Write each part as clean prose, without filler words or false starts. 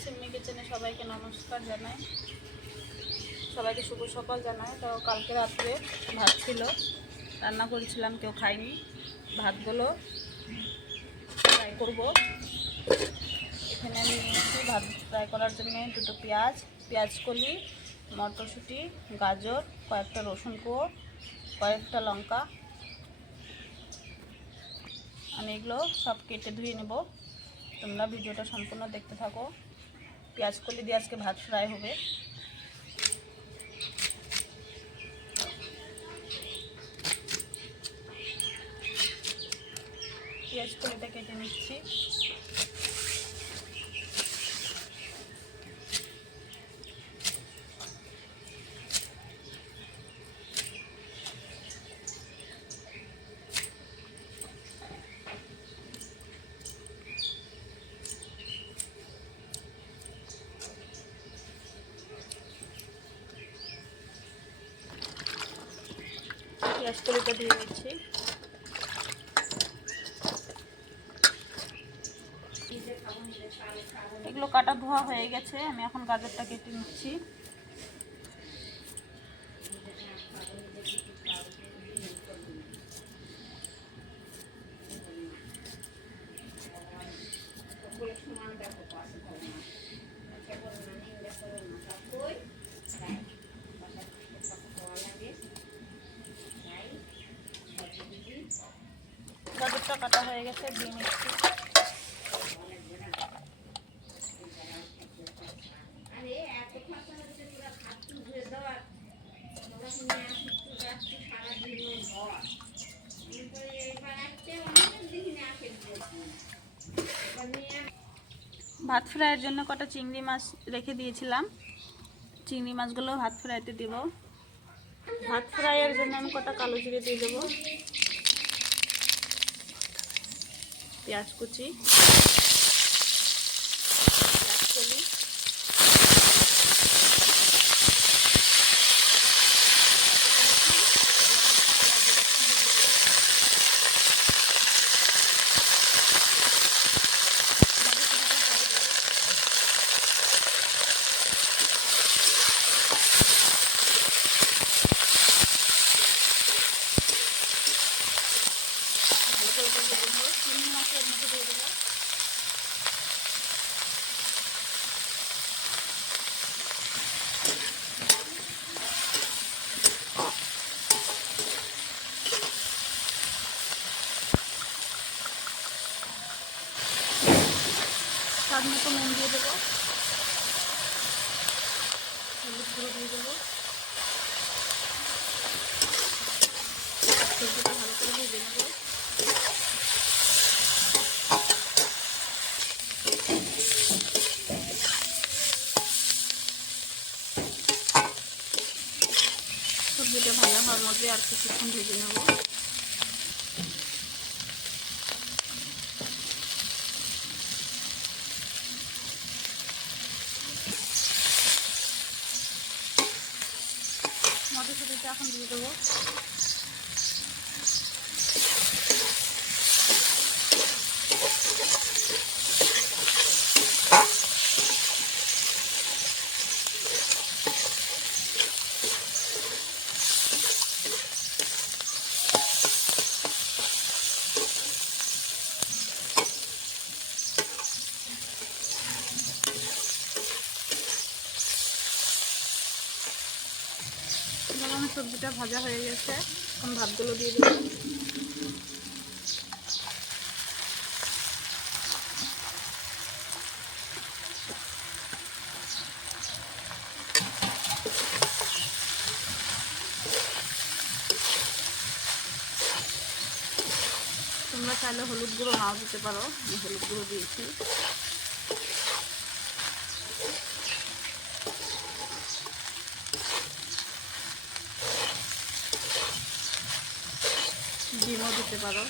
সিম্মি কিচেনে সবাইকে নমস্কার জানাই, সবাইকে শুভ সকাল জানাই। তো কালকে রাত্রে ভাত ছিল, রান্না করেছিলাম, কেউ খায়নি। ভাতগুলো ফ্রাই করব। এখানে আমি নিয়েছি ভাত ফ্রাই করার জন্য দুটো পেঁয়াজ কলি, মটরশুঁটি, গাজর, কয়েকটা রসুন কুয়ো, কয়েকটা লঙ্কা। আমি এগুলো সব কেটে ধুয়ে নেব। তোমরা ভিডিওটা সম্পূর্ণ দেখতে থাকো। পেঁয়াজ কলি দিয়ে আজকে ভাত ফ্রাই হবে। পেঁয়াজ কলিটা কেটে নিচ্ছি। পেঁয়াজ কলিটা দিয়ে নিচ্ছি। এগুলো কাটা ধোয়া হয়ে গেছে, আমি এখন গাজরটা কেটে নিচ্ছি। গাজরটা কাটা হয়ে গেছে, দিয়ে নিচ্ছি। ভাত ফ্রাইয়ের জন্য কটা চিংড়ি মাছ রেখে দিয়েছিলাম, চিংড়ি মাছগুলো ভাত ফ্রাইতে দেব। ভাত ফ্রাইয়ের জন্য আমি কটা কালো জিরে দিয়ে দেবো, পেঁয়াজ কুচি, পেঁয়াজ কলি, চিংড়ি মাছের মধ্যে দিয়ে দেবো। স্বাদ মতো নুন দিয়ে দেবো, হলুদ গুঁড়ো দিয়ে দেবো। সবজিটা ভালো করে ভেজে নেবো। সবজিটা ভালো হওয়ার মধ্যে আর কিছুক্ষণ ভেজে নেব। মটরশুঁটিটা এখন দিয়ে দেবো। আমার সবজিটা ভাজা হয়ে গেছে, এখন ভাতগুলো দিয়ে দেবো। তোমরা চাইলে হলুদ গুঁড়ো নাও দিতে পারো, আমি হলুদ গুঁড়ো দিয়েছি। ডিমও দিতে পারো।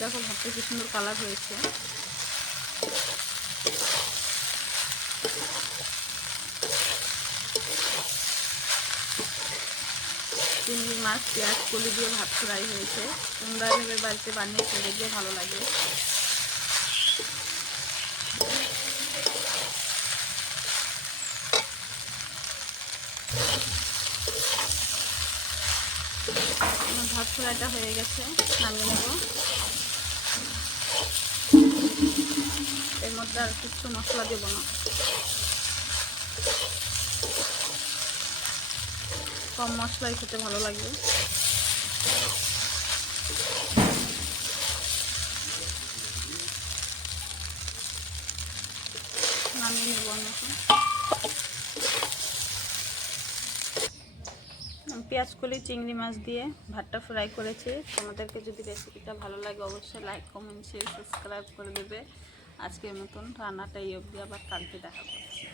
দেখো ভাতটা কি সুন্দর কালার হয়েছে। চিংড়ি মাছ পেঁয়াজ কলি দিয়ে ভাত ফ্রাই হয়েছে। তোমরা এভাবে বাড়িতে বানিয়ে খেলে দিয়ে ভালো লাগে। আমার ভাত ফ্রাইটা হয়ে গেছে, নামিয়ে নেব। এর মধ্যে আর কিছু মশলা দেব না, কম মশলাই খেতে ভালো লাগবে। নামিয়ে নেব আমি এখন। পেঁয়াজ কলি চিংড়ি মাছ দিয়ে ভাতটা ফ্রাই করেছি। তোমাদেরকে যদি রেসিপিটা ভালো লাগে অবশ্যই লাইক কমেন্ট শেয়ার সাবস্ক্রাইব করে দেবে। আজকের মতন রান্নাটা এই অবধি, আবার কালকে দেখা করছি।